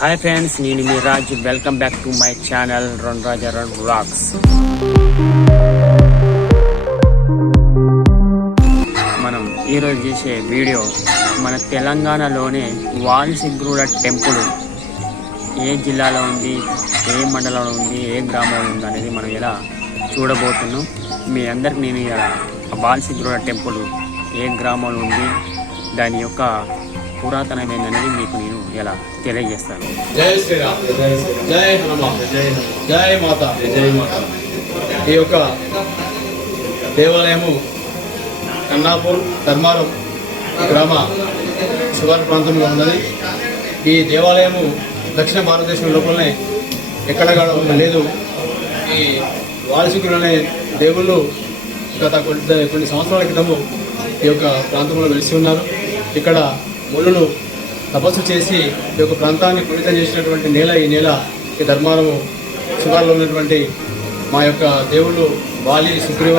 Hi friends, నేను మీ Raj. Welcome back to my channel run Raja run vlogs. మనం ఈరోజు చేసే వీడియో మన తెలంగాణలోనే వాల్సిగ్రూడ టెంపుల్ ఏ జిల్లాలో ఉంది, ఏ మండలంలో ఉంది, ఏ గ్రామంలో ఉంది అనేది మనం ఇలా చూడబోతున్నాం. మీ అందరికి నేను ఇలా వాల్సిగ్రూడ టెంపుల్ ఏ గ్రామంలో ఉంది, దాని యొక్క పురాతనం ఏందనేది మీకు నేను ఎలా తెలియజేస్తాను. జై శ్రీరామ్, జై హనుమాన్, జై మాత, జై మాత. ఈ యొక్క దేవాలయము కన్నాపూర్ ధర్మారం గ్రామ శివారు ప్రాంతంలో ఉన్నది. ఈ దేవాలయము దక్షిణ భారతదేశం లోపలనే ఎక్కడ లేదు. ఈ వాల్సిగ్రుడు అనే దేవుళ్ళు గత కొన్ని సంవత్సరాల క్రితము ఈ యొక్క ప్రాంతంలో వెలిసి ఉన్నారు. ఇక్కడ మునులు తపస్సు చేసి ఈ యొక్క ప్రాంతాన్ని పునీతం చేసినటువంటి నేల ఈ నేల. ఈ ధర్మారము శివార్లో ఉన్నటువంటి మా యొక్క దేవుళ్ళు వాలి, సుగ్రీవ,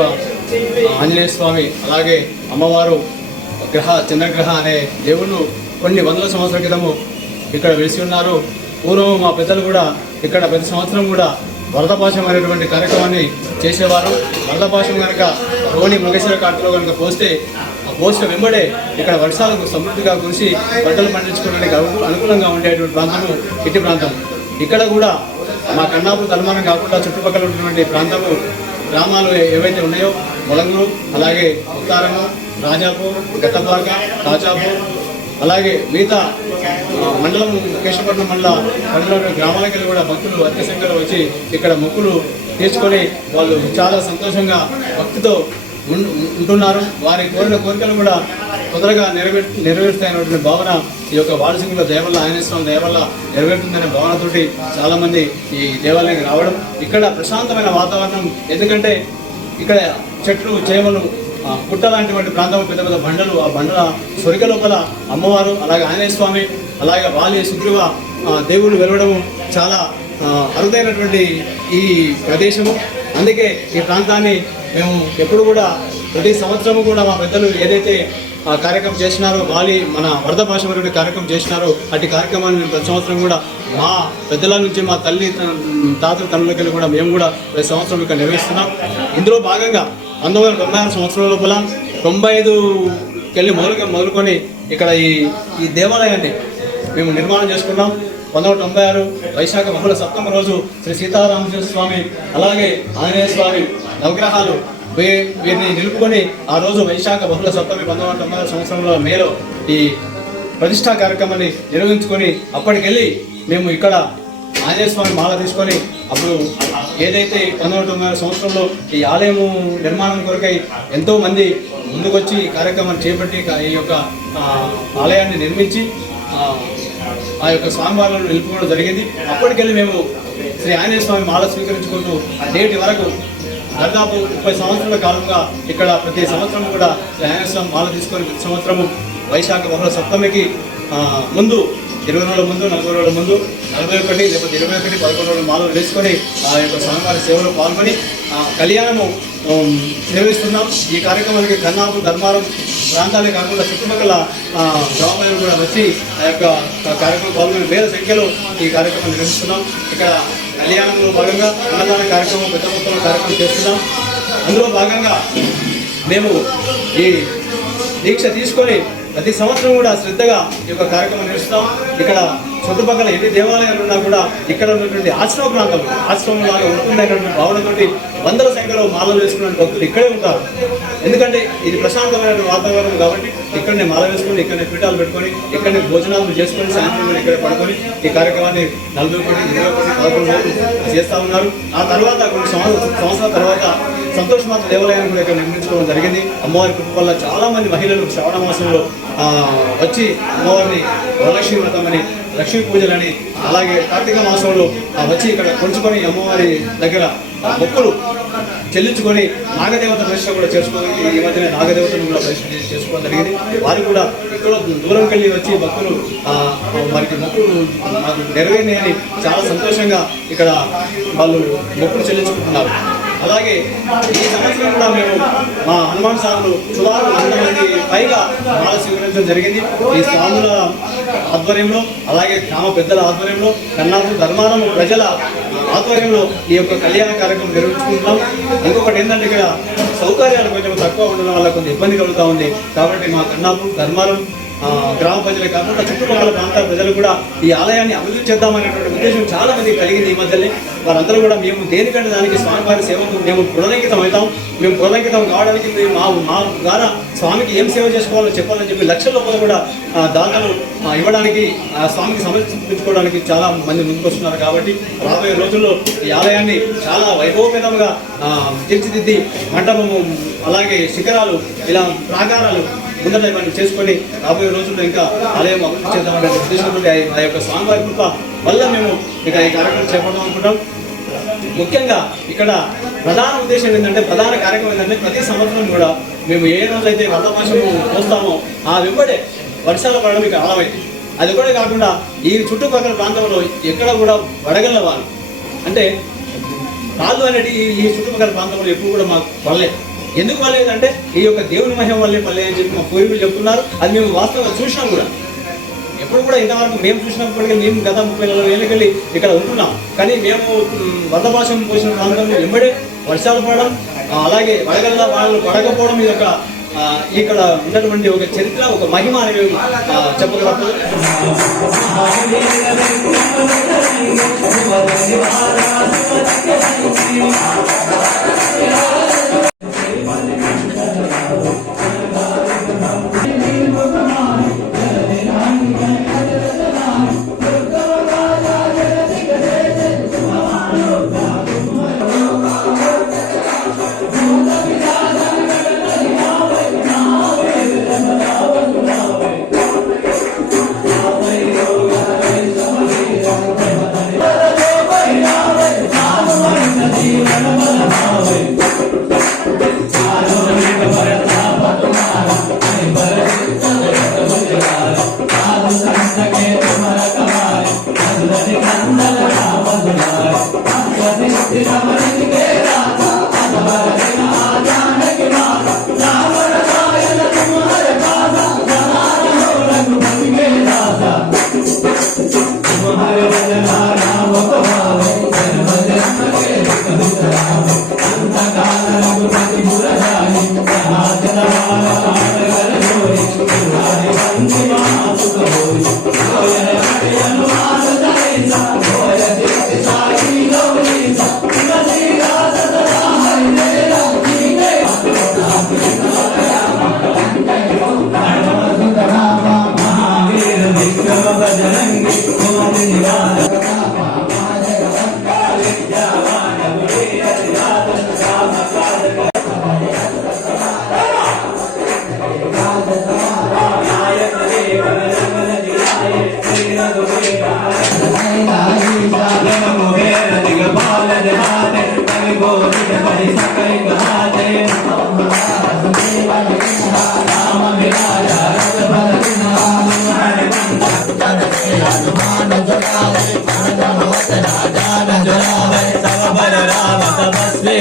ఆంజనేయ స్వామి, అలాగే అమ్మవారు చంద్రగ్రహ అనే దేవుళ్ళు కొన్ని వందల సంవత్సరాల క్రితము ఇక్కడ వెలిసి ఉన్నారు. పూర్వం మా పెద్దలు కూడా ఇక్కడ ప్రతి సంవత్సరం కూడా వరదపాశం అనేటువంటి కార్యక్రమాన్ని చేసేవారు. వరదపాశం కనుక రోని మృగేశ్వర కార్తీలో కనుక పోసిన వెంబడే ఇక్కడ వర్షాలకు సమృద్ధిగా కురిసి పంటలు పండించుకోవడానికి అనుకూలంగా ఉండేటువంటి ప్రాంతము ఇటు ప్రాంతం. ఇక్కడ కూడా మా కన్నాపూర్ ధర్మానం కాకుండా చుట్టుపక్కల ఉన్నటువంటి ప్రాంతము గ్రామాలు ఏవైతే ఉన్నాయో మొలంగూరు, అలాగే ఉత్తారము, రాజాపూర్, గట్టపాక, తాజాపూర్, అలాగే మిగతా మండలం కేశవపట్నం మండలం గ్రామాలకి కూడా భక్తులు అధిక సంఖ్యలో వచ్చి ఇక్కడ మొక్కులు తీర్చుకొని వాళ్ళు చాలా సంతోషంగా భక్తితో ఉంటున్నారు. వారి కోరిన కోరికలు కూడా తొందరగా నెరవేరుతాయనేటువంటి భావన ఈ యొక్క వాల్సిగ్రుల దయవల్ల, ఆంజనేయ స్వామి దయవల్ల నెరవేరుతుందనే భావనతోటి చాలామంది ఈ దేవాలయానికి రావడం. ఇక్కడ ప్రశాంతమైన వాతావరణం, ఎందుకంటే ఇక్కడ చెట్లు, చేమలు, పుట్ట లాంటివంటి ప్రాంతం, పెద్ద పెద్ద బండలు, ఆ బండల సొరిక లోపల అమ్మవారు, అలాగే ఆంజనేయ స్వామి, అలాగే వాలి, సుగ్రీవ దేవుళ్ళు వెలవడము చాలా అరుదైనటువంటి ఈ ప్రదేశము. అందుకే ఈ ప్రాంతాన్ని మేము ఎప్పుడు కూడా ప్రతి సంవత్సరము కూడా మా పెద్దలు ఏదైతే కార్యక్రమం చేసినారో, వాలి మన వరద భాష మరియు కార్యక్రమం చేసినారో అటు కార్యక్రమాన్ని ప్రతి సంవత్సరం కూడా మా పెద్దల నుంచి మా తల్లి తాతల తల్లులకి కూడా మేము కూడా ప్రతి సంవత్సరం ఇక్కడ నిర్వహిస్తున్నాం. ఇందులో భాగంగా 1996 సంవత్సరం లోపల 95కెళ్ళి మొదలుకొని ఇక్కడ ఈ దేవాలయాన్ని మేము నిర్మాణం చేసుకున్నాం. 1996 వైశాఖ బహుళ సప్తమి రోజు శ్రీ సీతారామచంద్ర స్వామి, అలాగే ఆంజనేయ స్వామి నవగ్రహాలు వీరిని నిలుపుకొని ఆ రోజు వైశాఖ బహుళ సప్తమి 1996 సంవత్సరంలో మేలో ఈ ప్రతిష్టా కార్యక్రమాన్ని నిర్వహించుకొని అప్పటికెళ్ళి మేము ఇక్కడ ఆంజనేయ స్వామి మాల తీసుకొని అప్పుడు ఏదైతే 1996 సంవత్సరంలో ఈ ఆలయము నిర్మాణం కొరకై ఎంతో మంది ముందుకొచ్చి ఈ కార్యక్రమాన్ని చేపట్టి ఈ యొక్క ఆలయాన్ని నిర్మించి ఆ యొక్క స్వామివారిని నిలుపుకోవడం జరిగింది. అప్పటికెళ్ళి మేము శ్రీ ఆంజనేయ స్వామి మాల స్వీకరించుకుంటూ ఆ డేట్ వరకు దాదాపు 30 సంవత్సరాల కాలంగా ఇక్కడ ప్రతి సంవత్సరం కూడా శ్రీ ఆంజనేయ స్వామి మాల తీసుకొని ప్రతి సంవత్సరము వైశాఖ బహుళ సప్తమికి ముందు 20 రోజుల ముందు, 40 రోజుల ముందు, 41 లేకపోతే 21, 11 రోజుల మాలలు వేసుకొని ఆ యొక్క స్వామివారి సేవలో పాల్గొని కళ్యాణము నిర్వహిస్తున్నాం. ఈ కార్యక్రమానికి కన్నాపూర్ ధర్మారం ప్రాంతాలే కాకుండా చుట్టుపక్కల గ్రామాలు కూడా వచ్చి ఆ యొక్క కార్యక్రమం పాల్గొని వేల సంఖ్యలో ఈ కార్యక్రమం నిర్వహిస్తున్నాం. ఇక్కడ కళ్యాణంలో భాగంగా అన్నదాన కార్యక్రమం, పెద్ద మొత్తంలో కార్యక్రమం చేస్తున్నాం. అందులో భాగంగా మేము ఈ దీక్ష తీసుకొని ప్రతి సంవత్సరం కూడా శ్రద్ధగా ఈ యొక్క కార్యక్రమం నిర్వహిస్తాం. ఇక్కడ చుట్టుపక్కల ఎన్ని దేవాలయాలు ఉన్నా కూడా ఇక్కడ ఉన్నటువంటి ఆశ్రమ ప్రాంతం, ఆశ్రమం లాగా ఉంటుందనేటువంటి భావనతోటి వందల సంఖ్యలో మాలలు వేసుకున్న భక్తులు ఇక్కడే ఉంటారు. ఎందుకంటే ఇది ప్రశాంతమైన వాతావరణం కాబట్టి ఇక్కడనే మాల వేసుకొని, ఇక్కడనే పీఠాలు పెట్టుకొని, ఇక్కడనే భోజనాలు చేసుకొని, సాయంత్రం కూడా ఇక్కడే పడుకొని ఈ కార్యక్రమాన్ని 40 కోటి, 20 కోటి, 11 కోట్లు చేస్తూ ఉన్నారు. ఆ తర్వాత కొన్ని సంవత్సరాల తర్వాత సంతోషమాత దేవాలయాన్ని కూడా ఇక్కడ నిర్మించుకోవడం జరిగింది. అమ్మవారి కృప వల్ల చాలా మంది మహిళలు శ్రావణ మాసంలో వచ్చి అమ్మవారిని వరలక్ష్మి వ్రతం అని, లక్ష్మీ పూజలని, అలాగే కార్తీక మాసంలో వచ్చి ఇక్కడ కొలుచుకొని అమ్మవారి దగ్గర మొక్కులు చెల్లించుకొని నాగదేవత ప్రశ్న కూడా చేసుకోవడానికి ఈ మధ్యనే నాగదేవతను కూడా ప్రశ్న చేసుకోవడం జరిగింది. వారు కూడా ఇక్కడ దూరంకి వెళ్ళి వచ్చి భక్తులు వారికి మొక్కులు నెరవేరినాయని చాలా సంతోషంగా ఇక్కడ వాళ్ళు మొక్కులు చెల్లించుకుంటున్నారు. అలాగే ఈ సంవత్సరం కూడా మేము మా హనుమాన్ సాగులు సుమారు 100 మంది పైగా మాల స్వీకరించడం జరిగింది. ఈ స్వాముల ఆధ్వర్యంలో, అలాగే గ్రామ పెద్దల ఆధ్వర్యంలో, కన్నాపూర్ ధర్మారం ప్రజల ఆధ్వర్యంలో ఈ యొక్క కళ్యాణ కార్యక్రమం నిర్వహించుకుంటున్నాం. ఇంకొకటి ఏంటంటే ఇక్కడ సౌకర్యాలు కొంచెం తక్కువ ఉండడం వల్ల కొంచెం ఇబ్బంది కలుగుతూ ఉంది. కాబట్టి మా కన్నాపూర్ ధర్మారం గ్రామ ప్రజలే కాకుండా చుట్టుపక్కల ప్రాంతాల ప్రజలు కూడా ఈ ఆలయాన్ని అభివృద్ధి చేద్దామనేటువంటి ఉద్దేశం చాలా మందికి కలిగింది. ఈ మధ్యనే వారందరూ కూడా మేము దేనికంటే దానికి స్వామివారి సేవకు మేము పునరంకితం అవుతాం. మేము పునరంకితం కావడానికి మా ద్వారా స్వామికి ఏం సేవ చేసుకోవాలో చెప్పాలని చెప్పి లక్షల రూపాయలు కూడా దాతలు ఇవ్వడానికి స్వామికి సమర్పించుకోవడానికి చాలా మంది ముందుకు వస్తున్నారు. కాబట్టి రాబోయే రోజుల్లో ఈ ఆలయాన్ని చాలా వైభవపేతంగా తీర్చిదిద్ది మంటపము, అలాగే శిఖరాలు, ఇలా ప్రాకారాలు ముందట ఇవన్నీ చేసుకొని రాబోయే రోజుల్లో ఇంకా ఆలయం అభివృద్ధి చేద్దామనే ఉద్దేశంతో ఆ యొక్క స్వామివారి కృప వల్ల మేము ఇక ఈ కార్యక్రమం చేపడదాం అనుకుంటాం. ముఖ్యంగా ఇక్కడ ప్రధాన ఉద్దేశం ఏంటంటే, ప్రధాన కార్యక్రమం ఏంటంటే, ప్రతి సంవత్సరం కూడా మేము ఏ రోజైతే వర్షపాతము పోస్తామో ఆ వెంబడే వర్షాలు పడడం ఇక ఆలమైంది. అది కూడా కాకుండా ఈ చుట్టుపక్కల ప్రాంతంలో ఎక్కడ కూడా వడగళ్ళ వాళ్ళు అంటే రాళ్ళు అనేది ఈ చుట్టుపక్కల ప్రాంతంలో ఎప్పుడు కూడా మాకు పడలేదు. ఎందుకు పడలేదంటే ఈ యొక్క దేవుని మహిమ వల్లే పడలే అని చెప్పి మా పూర్వీకులు చెప్తున్నారు. అది మేము వాస్తవంగా చూసినాం కూడా. ఎప్పుడు కూడా ఇంతవరకు మేము చూసినప్పటికీ మేము గత 30-40 ఏళ్ళకి వెళ్ళి ఇక్కడ ఉంటున్నాం. కానీ మేము వర్షపాతం పోసిన ప్రాంతంలో వెంబడే వర్షాలు పడడం, అలాగే వడగళ్ళ వాళ్ళు పడకపోవడం, ఇది ఒక ఇక్కడ ఉన్నటువంటి ఒక చరిత్ర, ఒక మహిమ అని చెప్పగలుగుతాం.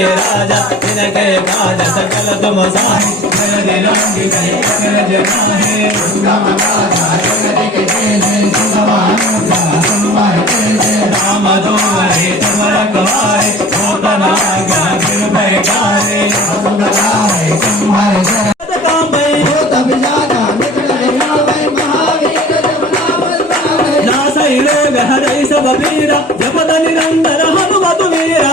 राजा तिनके काज सकल तुम साहि राम दोहरे तुम रखवारे हरे सब वीरा जपत निरंतर हनुमत वीरा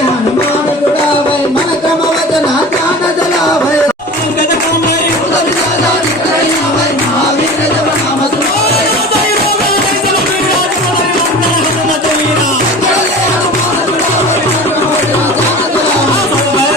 हनुमान जुड़ावे मन क्रम वचना ज्ञान जलावे गद कामय उदर जादा निकलई आवे महावीर जब नाम सुनावे हृदय रोवे सब वीरा हनुमत वीरा हनुमान जुड़ावे मन क्रम वचना ज्ञान जलावे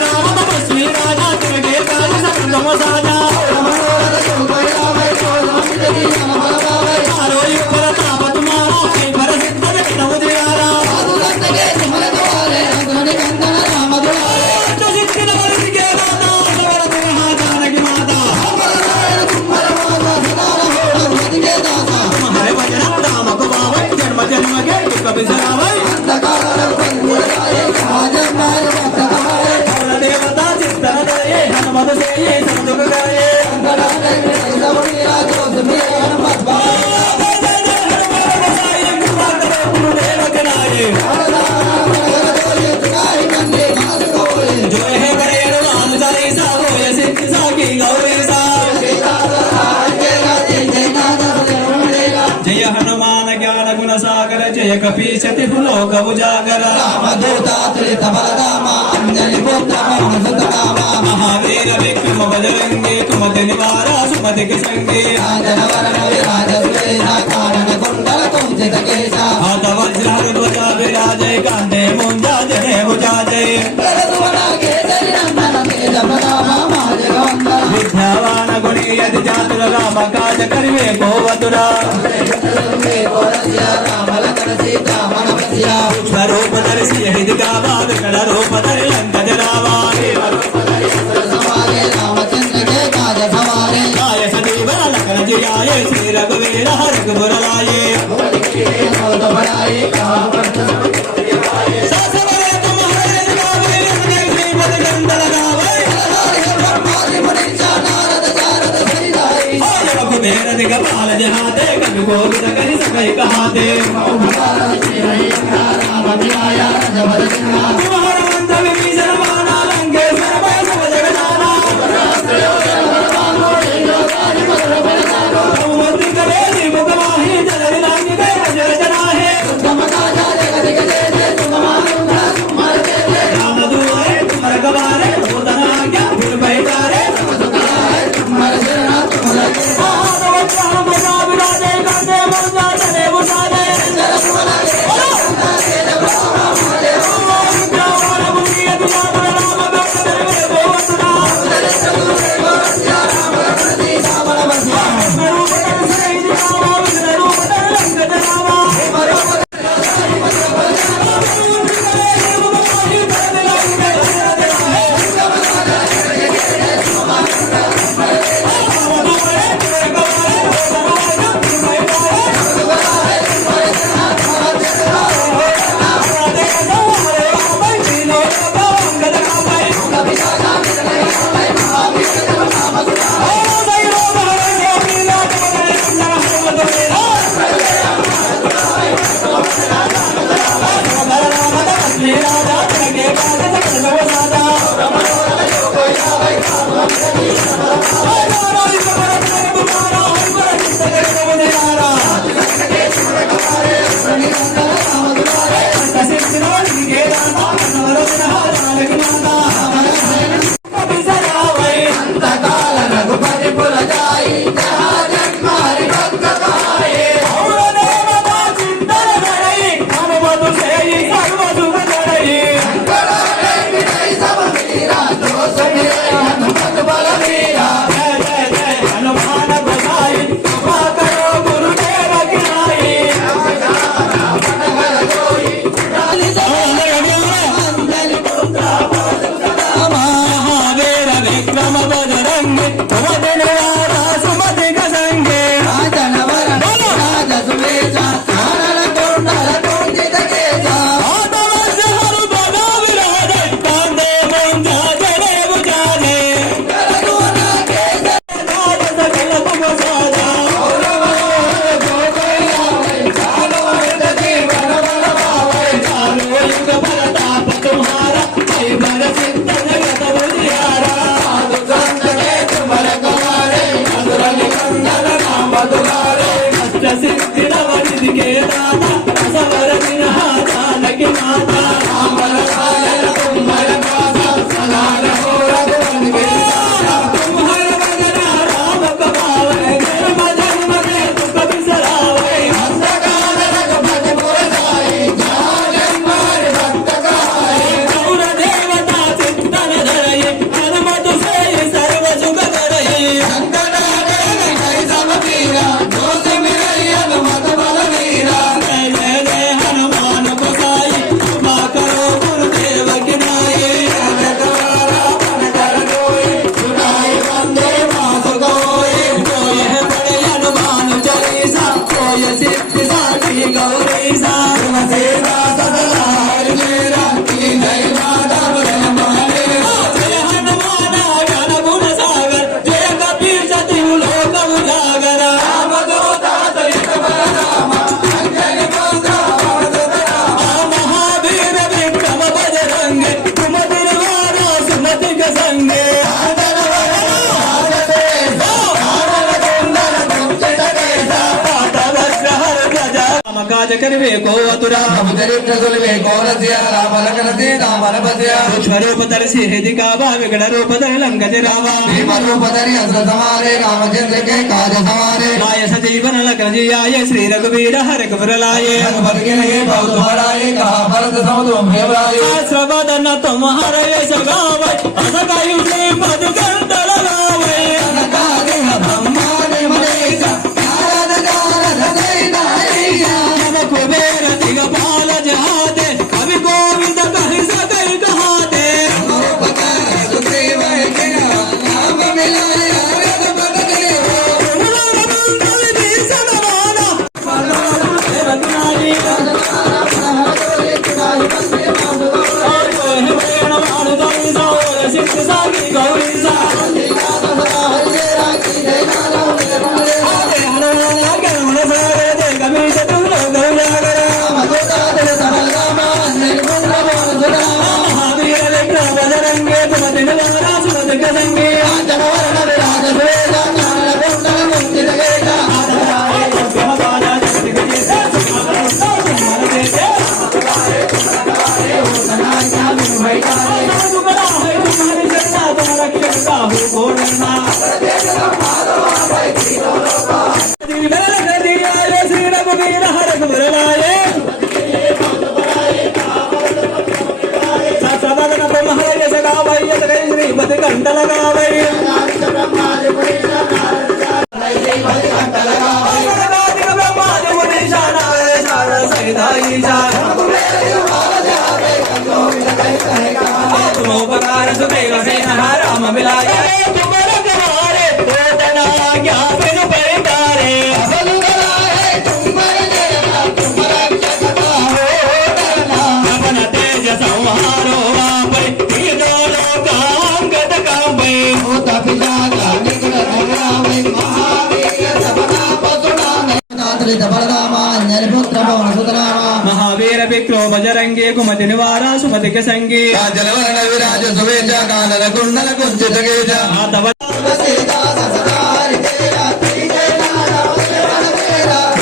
राम तपस्वी राजा तुमके काज सकल तुम साजा मनोरथ तुम करावे तो राम तेरी नाम बलवावे तारो ऊपर ताप तुम्हारा कई भर सिद्ध नव दियारा साधु रत्न के तुम्हारे द्वारे रंगने कंदन राम दुलारे जो सिद्ध नवर के दाता सवर तुम्हारा जानकी माता अमर नारायण तुम्हारा माता सदा रहो रघुपति के दाता तुम्हारे भजन राम को पावे जन्म जन्म के दुख बिसरावे अंधकार रघुपति बुलाए आज मैं जो है बड़े हनुमान चालीसा बोले सिद्ध साकी गौरी सा जय हनुमान ज्ञान गुण सागर जय कपीश तिहु लोक उजागर रामदूता तुलित बलराम अंजलि पुत्र पवन सुत नामा महावीर विक्रम बजरंगी कुमति निवारा सुमति के संगी राजन वरण विराज सुरेशा कानन कुंडल कुंचित केशा हाथ वज्र ध्वजा विराजय कांधे मुंजा जय भुजाजय विद्यावान गुणी यदि चातुर राम काज करिवे को वतुरा स्वरूप धरि हित गावा विकल रूप धरि लंक जरावा गाय सजीवन लखन जियाये श्री रघुवीर रघुबर लाये मेरा दिगपाल जहाते कभी गोविंद कहीं सभी कहाते तुम्हारा मंत्र विभीषण माना लंकेश्वर मैं सब जग जाना मंत्र करे मुख माही जल विलांगी के अजर जना है राम दुआरे तुम्हारे गवारे भूतन आज्ञा भूल बैठारे काज करिवे को अतुरा चरित्र सुलभे कौरस्य रावण करते रावण बस्य स्वरूप दर्शी हृदय काबा विकट रूप धरि लंकति रावा भीम रूप धरि अस्त्र समारे रामचंद्र के काज सवारे लाय सजीवन लखन जियाय श्री रघुवीर हर कपुर लाये हनुमत के लिए बहुत बड़ाए कहा भरत समुद्र में बड़ाए श्रवदन तुम्हारे यश गावै अस कयु श्री पद कंठ लगावै अनकादि ब्रह्मादि महेश नारद नारद दैनाइया नम कुबेर दिगपाल जहाते कवि गोविंद कहि सकै कहाते उपकार सुग्रीव के नाम मिलाया रघुपत देव कंठ लगावे उपकार सुदैव से राम मिलाए महावीर विक्रम बजरंगे कुमति निवारा सुमति के संगी जलवर्ण विराज सुवेज कानन कुंडल कुंचित गेज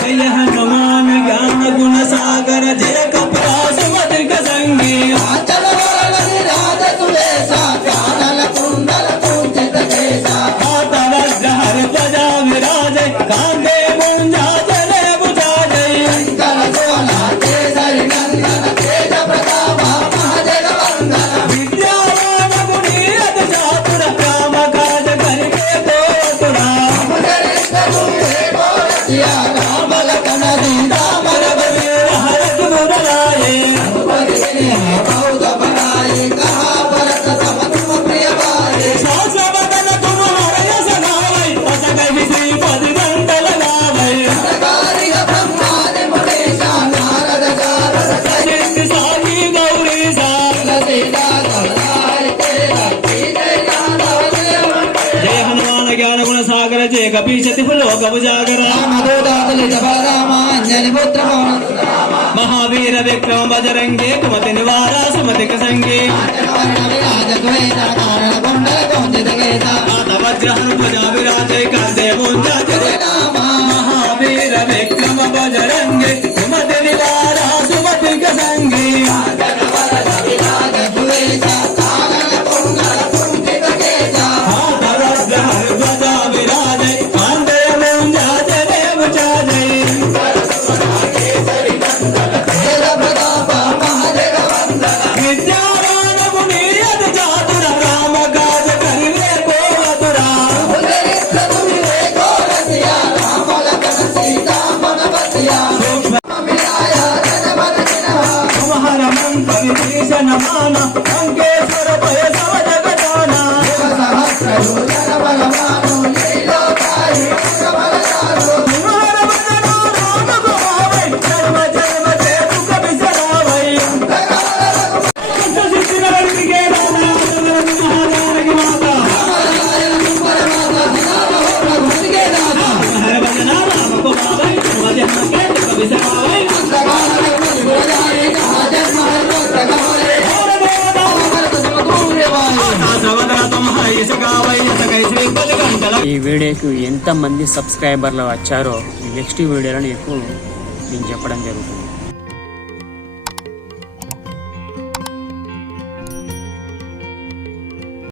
जय हनुमान ज्ञान गुण सागर जय कपरा सुमति के संगी हर ध्वजा विराज कांधे मुंजा जले बुझा जय विद्यावान गुणीयत चातुर काम काज करके तो तुरा रघुवीर हरख मुराये सहस्रवदन तुम्हारे यश गावै अस कहि श्रीपद कंठ लगावै सिद्ध सागी गौरी सा जय हनुमान ज्ञान गुण सागर जय कपीशति लोक उजागर महावीर विक्रम बजरंगे कुमति निवारा सुमति के संगी वज्र ध्वजा विराजे कांधे मुंजा जय महावीर विक्रम बजरंगे कुमति निवारा सुमति के संगी ध्वजा विराजे कांधे मुंजा जय बुझा जय विद्यावान गुणीयत चातुर राम काज करिवे को अतुरा तुम्हारा मंत्र विभीषण माना अंकेश्वर भय सब जगताना तुम्हारा भजन राम को भावै जन्म जन्म से दुख बिसरावै सिद्धि नगरी के राजा महादेव की माता हर भजन राम को भावै जन्म जन्म के दुख बिसरावै ఈ వీడియోకి ఎంతమంది సబ్స్క్రైబర్లు వచ్చారో నెక్స్ట్ వీడియోలో నీకు నేను చెప్పడం జరుగుతుంది.